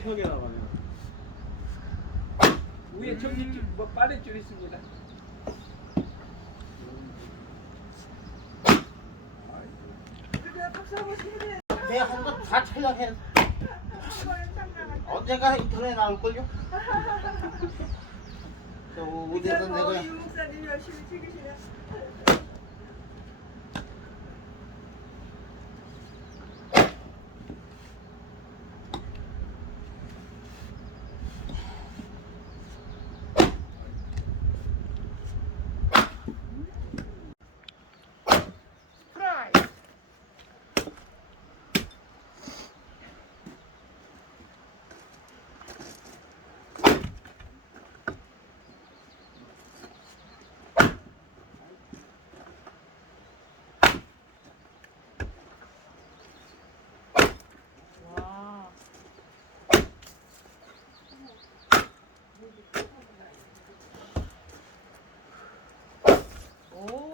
팽팽하게 나가네요. 위에 전기줄 뭐 빨래줄 있습니다. 내가 한 거 다 촬영해. 언젠가 인터넷에 나올걸요? 저 어디서 내가 유 목사님 열심히 찍으시네. 와.